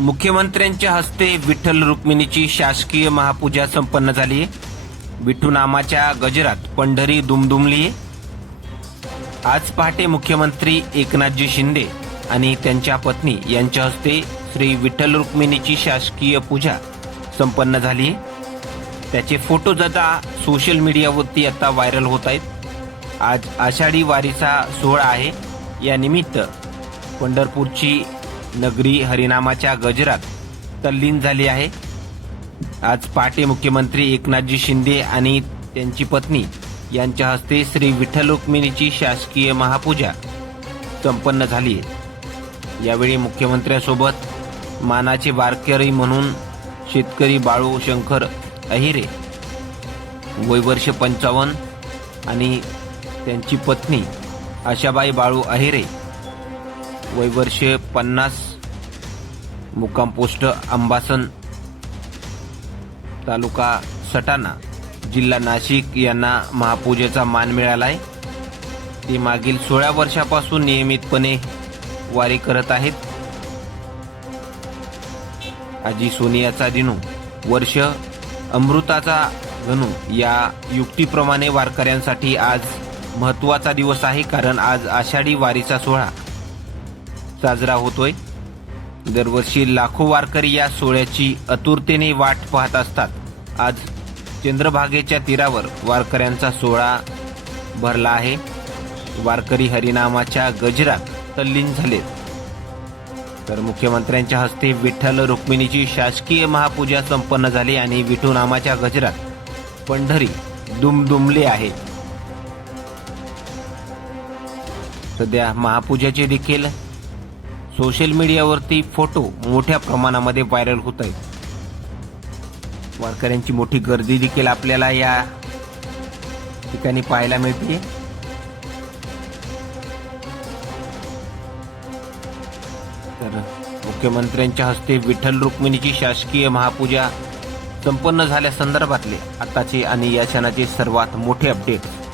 मुख्यमंत्र्यांच्या हस्ते विठ्ठल रुक्मिणीची शासकीय महापूजा संपन्न झाली. विठू नामाच्या गजरात पंढरी दुमदुमली. आज पहाटे मुख्यमंत्री एकनाथजी शिंदे आणि त्यांच्या पत्नी यांच्या हस्ते श्री विठ्ठल रुक्मिणीची शासकीय पूजा संपन्न झाली. त्याचे फोटोज आता सोशल मीडियावरती आता व्हायरल होत आहेत. आज आषाढी वारीचा सोहळा आहे. या निमित्त पंढरपूरची नगरी हरिनामाच्या गजरात तल्लीन झाली आहे. आज पहाटे मुख्यमंत्री एकनाथजी शिंदे आणि त्यांची पत्नी यांच्या हस्ते श्री विठ्ठल रुक्मिणीची शासकीय महापूजा संपन्न झाली आहे. यावेळी मुख्यमंत्र्यांसोबत मानाचे वारकरी म्हणून शेतकरी बाळू शंकर अहिरे वय वर्ष पंचावन्न आणि त्यांची पत्नी आशाबाई बाळू अहिरे वैवर्षे पन्नास मुक्काम पोस्ट अंबासन तालुका सटाणा जिल्हा नाशिक यांना महापूजेचा मान मिळाला आहे ते मागील सोळा वर्षापासून नियमितपणे वारी करत आहेत. आजी सोनियाचा दिनू वर्ष अमृताचा गणू या युक्तीप्रमाणे वारकऱ्यांसाठी आज महत्त्वाचा दिवस आहे कारण आज आषाढी वारीचा सोहळा साजरा होतोय. दरवर्षी लाखो वारकरी या सोहळ्याची आतुरतेने वाट पाहत असतात. आज चंद्रभागेच्या तीरावर वारकऱ्यांचा सोहळा भरला आहे. वारकरी हरिनामाच्या गजरात तल्लीन झालेत. तर मुख्यमंत्र्यांच्या हस्ते विठ्ठल रुक्मिणीची शासकीय महापूजा संपन्न झाली आणि विठू नामाच्या गजरात पंढरी दुमदुमले आहे. सध्या महापूजाचे देखील सोशल मीडियावरती फोटो मोठ्या प्रमाणामध्ये व्हायरल होत आहेत वारकऱ्यांची मोठी गर्दी देखील आपल्याला या ठिकाणी पाहायला मिळते तर मुख्यमंत्र्यांच्या हस्ते विठ्ठल रुक्मिणीची शासकीय महापूजा संपन्न झाल्या संदर्भातले आताचे आणि या क्षणाचे सर्वात मोठे अपडेट